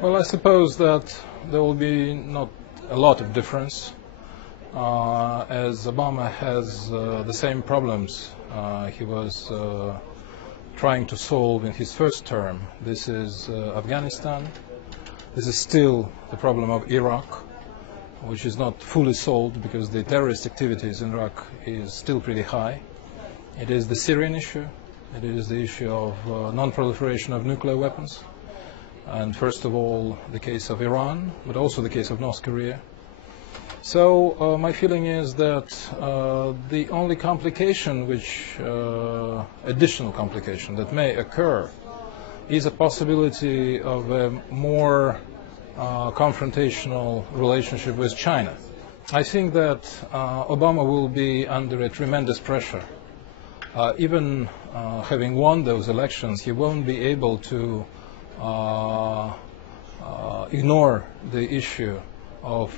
Well, I suppose that there will be not a lot of difference, as Obama has the same problems he was trying to solve in his first term. This is Afghanistan. This is still the problem of Iraq, which is not fully solved because the terrorist activities in Iraq is still pretty high. It is the Syrian issue. It is the issue of non-proliferation of nuclear weapons. And first of all, the case of Iran, but also the case of North Korea. So my feeling is that the only complication, additional complication that may occur, is a possibility of a more confrontational relationship with China. I think that Obama will be under a tremendous pressure. Even having won those elections, he won't be able to ignore the issue of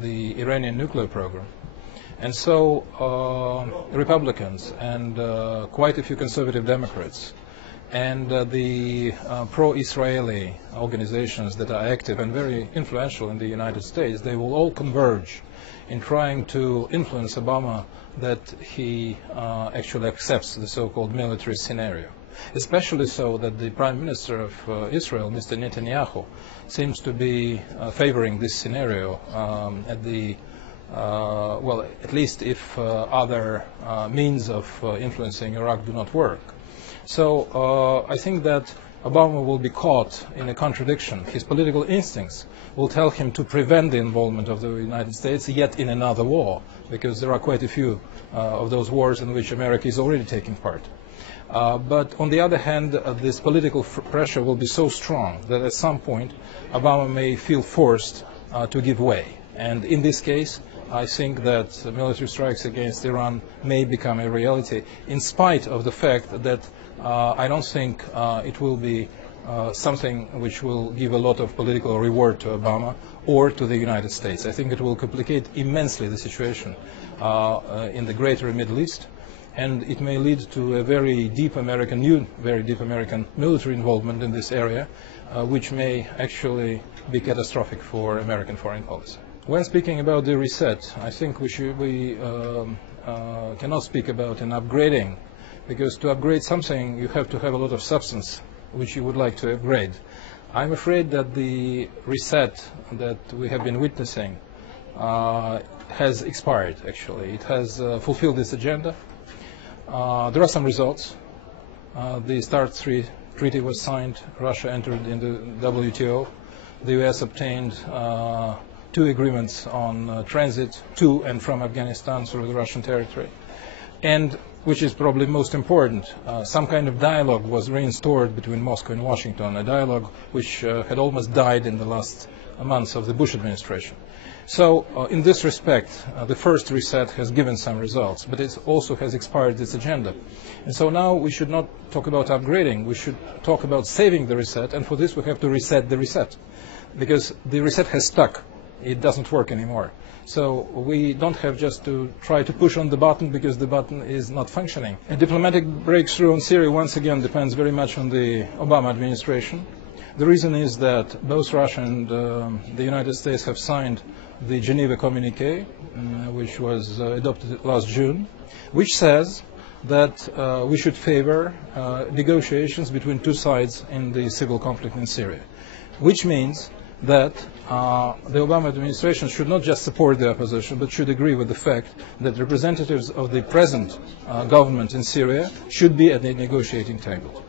the Iranian nuclear program. And so Republicans and quite a few conservative Democrats and the pro-Israeli organizations that are active and very influential in the United States, they will all converge in trying to influence Obama that he actually accepts the so-called military scenario. Especially so that the Prime Minister of Israel, Mr. Netanyahu, seems to be favoring this scenario at least if other means of influencing Iraq do not work. So I think that Obama will be caught in a contradiction. His political instincts will tell him to prevent the involvement of the United States yet in another war, because there are quite a few of those wars in which America is already taking part. But on the other hand, this political pressure will be so strong that at some point Obama may feel forced to give way. And in this case, I think that military strikes against Iran may become a reality, in spite of the fact that I don't think it will be something which will give a lot of political reward to Obama or to the United States. I think it will complicate immensely the situation in the greater Middle East. And it may lead to a very deep American military involvement in this area, which may actually be catastrophic for American foreign policy. When speaking about the reset, I think we cannot speak about an upgrading, because to upgrade something you have to have a lot of substance which you would like to upgrade. I'm afraid that the reset that we have been witnessing has expired, actually. It has fulfilled its agenda. There are some results. The START treaty was signed. Russia entered into WTO. The US obtained 2 agreements on transit to and from Afghanistan through the Russian territory. And, which is probably most important, some kind of dialogue was reinstored between Moscow and Washington, a dialogue which had almost died in the last months of the Bush administration. So in this respect, the first reset has given some results, but it also has expired its agenda. And so now we should not talk about upgrading, we should talk about saving the reset, and for this we have to reset the reset, because the reset has stuck. It doesn't work anymore. So we don't have just to try to push on the button because the button is not functioning. A diplomatic breakthrough on Syria once again depends very much on the Obama administration. The reason is that both Russia and the United States have signed the Geneva Communique, which was adopted last June, which says that we should favor negotiations between 2 sides in the civil conflict in Syria, which means that the Obama administration should not just support the opposition, but should agree with the fact that representatives of the present government in Syria should be at the negotiating table.